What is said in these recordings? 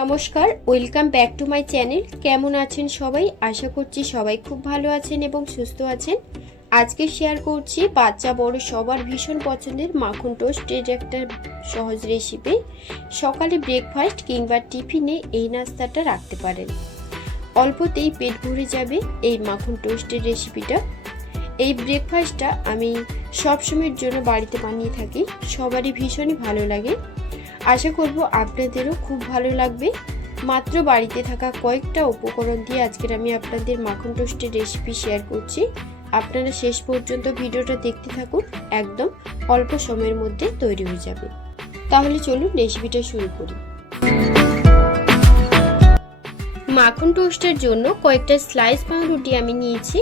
নমস্কার, welcome back to my channel. কেমন আছেন সবাই? আশা করছি সবাই খুব ভালো আছেন এবং সুস্থ আছেন। আজকে শেয়ার করছি বাচ্চা বড় সবার ভীষণ পছন্দের মাখন টোস্টের একটা সহজ রেসিপি। সকালে ব্রেকফাস্ট কিংবা টিফিনে এই নাস্তাটা রাখতে পারেন, অল্পতেই পেট ভরে যাবে এই মাখন টোস্টের রেসিপিটা। এই ব্রেকফাস্টটা আমি সবসময়ের জন্য বাড়িতে বানিয়ে থাকি, সবারই ভীষণই ভালো লাগে। আশা করব আপনাদেরও খুব ভালো লাগবে। মাত্র বাড়িতে থাকা কয়েকটা উপকরণ দিয়ে আজকের আমি আপনাদের মাখন টোস্টের রেসিপি শেয়ার করছি। আপনারা শেষ পর্যন্ত ভিডিওটা দেখতে থাকুন, একদম অল্প সময়ের মধ্যে তৈরি হয়ে যাবে। তাহলে চলুন রেসিপিটা শুরু করি। মাখন টোস্টের জন্য কয়েকটা স্লাইস পাউরুটি আমি নিয়েছি,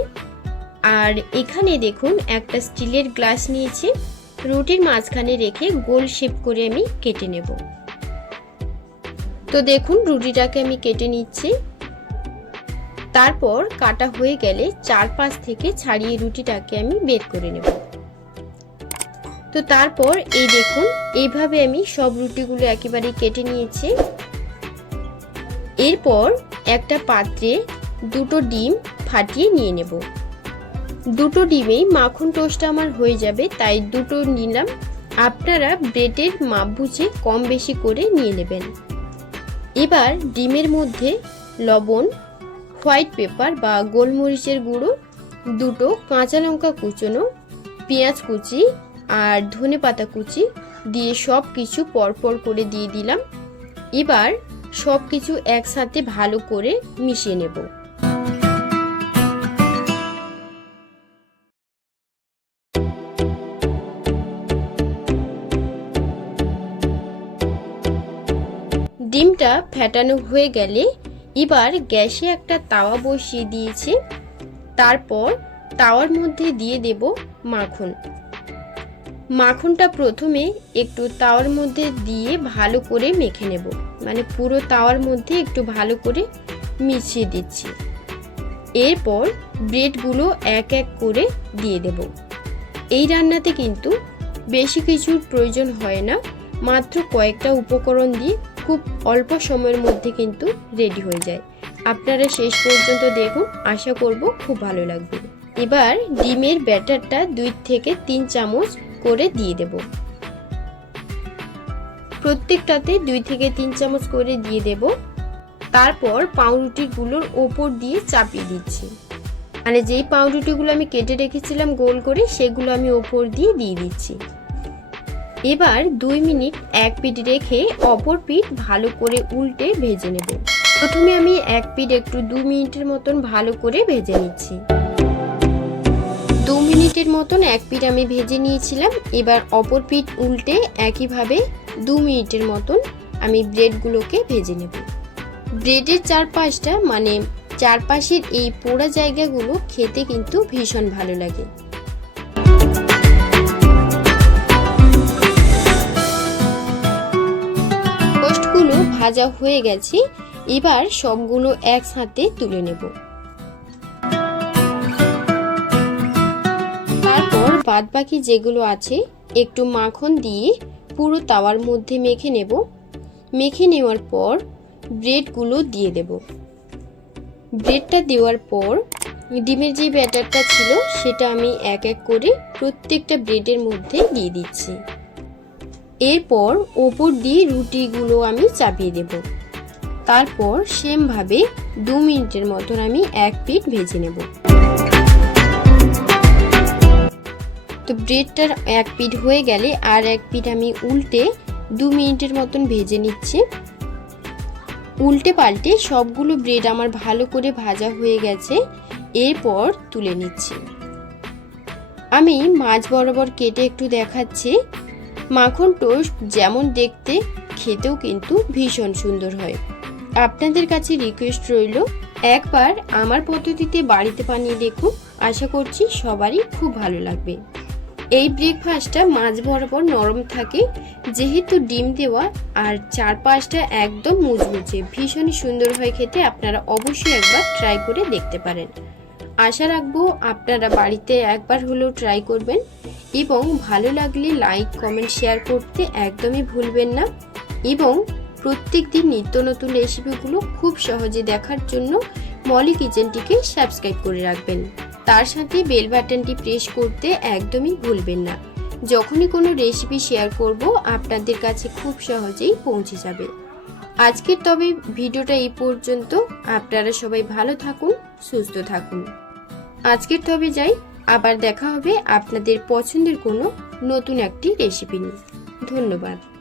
আর এখানে দেখুন একটা স্টিলের গ্লাস নিয়েছি। রুটির মাঝখানে রেখে গোল শেপ করে আমি কেটে নেব। তো দেখুন রুটিটাকে আমি কেটে নিচ্ছি। তারপর কাটা হয়ে গেলে চারপাশ থেকে ছাড়িয়ে রুটিটাকে আমি বের করে নেব। তো তারপর এই দেখুন এইভাবে আমি সব রুটিগুলো একেবারে কেটে নিয়েছি। এরপর একটা পাত্রে দুটো ডিম ফাটিয়ে নিয়ে নেব। দুটো ডিমেই মাখন টোস্ট আমার হয়ে যাবে, তাই দুটো নিলাম। আপনারা ব্রেডের মাপ বুঝে কম বেশি করে নিয়ে নেবেন। এবার ডিমের মধ্যে লবণ, হোয়াইট পেপার বা গোলমরিচের গুঁড়ো, দুটো কাঁচা লঙ্কা কুচনো, পেঁয়াজ কুচি আর ধনেপাতা কুচি দিয়ে সব কিছু পরপর করে দিয়ে দিলাম। এবার সব কিছু একসাথে ভালো করে মিশিয়ে নেব। ডিমটা ফেটানো হয়ে গেলে এবার গ্যাসে একটা তাওয়া বসিয়ে দিয়েছি। তারপর তাওয়ার মধ্যে দিয়ে দেব মাখন। মাখনটা প্রথমে একটু তাওয়ার মধ্যে দিয়ে ভালো করে মেখে নেব, মানে পুরো তাওয়ার মধ্যে একটু ভালো করে মিশিয়ে দিচ্ছি। এরপর ব্রেডগুলো এক এক করে দিয়ে দেব। এই রান্নাতে কিন্তু বেশি কিছুর প্রয়োজন হয় না, মাত্র কয়েকটা উপকরণ দিয়ে খুব অল্প সময়ের মধ্যে কিন্তু রেডি হয়ে যায়। আপনারা শেষ পর্যন্ত দেখুন, আশা করব খুব ভালো লাগবে। এবার ডিমের ব্যাটারটা 2 থেকে 3 চামচ করে দিয়ে দেব। প্রত্যেকটাতে 2 থেকে 3 চামচ করে দিয়ে দেব। তারপর পাউরুটিগুলোর ওপর দিয়ে চাপিয়ে দিচ্ছি, মানে যেই পাউরুটিগুলো আমি কেটে রেখেছিলাম গোল করে, সেগুলো আমি ওপর দিয়ে দিচ্ছি। এবার 2 মিনিট এক পিঠ রেখে অপর পিঠ ভালো করে উল্টে ভেজে নেব। প্রথমে আমি এক পিঠ একটু 2 মিনিটের মতন ভালো করে ভেজে নিচ্ছি। 2 মিনিটের মতন এক পিঠ আমি ভেজে নিয়েছিলাম। এবার অপর পিঠ উল্টে একইভাবে 2 মিনিটের মতন আমি ব্রেডগুলোকে ভেজে নেব। ব্রেডের চারপাশটা, মানে চারপাশের এই পোড়া জায়গাগুলো খেতে কিন্তু ভীষণ ভালো লাগে। ভাজা হয়ে গেছে, এবার সবগুলো একসাথে তুলে নেব। তারপর বাদবাকি যেগুলো আছে একটু মাখন দিয়ে পুরো তাওয়ার মধ্যে মেখে নেব। মেখে নেওয়ার পর ব্রেডগুলো দিয়ে দেব। ব্রেডটা দেওয়ার পর ডিমের যে ব্যাটারটা ছিল সেটা আমি এক এক করে প্রত্যেকটা ব্রেডের মধ্যে দিয়ে দিচ্ছি। এরপর ওপর দিয়ে রুটিগুলো আমি চাপিয়ে দেব। তারপর সেম ভাবে 2 মিনিটের মতন আমি এক পিঠ ভেজে নেব। তো ব্রেডটার এক পিঠ হয়ে গেলে আর এক পিঠ আমি উল্টে 2 মিনিটের মতন ভেজে নিচ্ছি। উল্টে পাল্টে সবগুলো ব্রেড আমার ভালো করে ভাজা হয়ে গেছে। এরপর তুলে নিচ্ছি। আমি মাঝ বরাবর কেটে একটু দেখাচ্ছি। মাখন টোস্ট যেমন দেখতে, খেতেও কিন্তু ভীষণ সুন্দর হয়। আপনাদের কাছে রিকোয়েস্ট রইল, একবার আমার পদ্ধতিতে বাড়িতে বানিয়ে দেখুন। আশা করছি সবারই খুব ভালো লাগবে। এই ব্রেকফাস্টটা মাঝ বরাবর নরম থাকে, যেহেতু ডিম দেওয়া, আর চারপাশটা একদম মুচমুচে, ভীষণই সুন্দর হয় খেতে। আপনারা অবশ্যই একবার ট্রাই করে দেখতে পারেন। আশা রাখবো আপনারা বাড়িতে একবার হলেও ট্রাই করবেন এবং ভালো লাগলে লাইক, কমেন্ট, শেয়ার করতে একদমই ভুলবেন না। এবং প্রত্যেকদিন নিত্য নতুন রেসিপিগুলো খুব সহজে দেখার জন্য মলি কিচেনটিকে সাবস্ক্রাইব করে রাখবেন। তার সাথে বেল বাটনটি প্রেস করতে একদমই ভুলবেন না। যখনই কোনো রেসিপি শেয়ার করব আপনাদের কাছে খুব সহজেই পৌঁছে যাবে। আজকের তবে ভিডিওটা এই পর্যন্ত। আপনারা সবাই ভালো থাকুন, সুস্থ থাকুন। আজকের তবে যাই, আবার দেখা হবে আপনাদের পছন্দের কোনো নতুন একটি রেসিপি নিয়ে। ধন্যবাদ।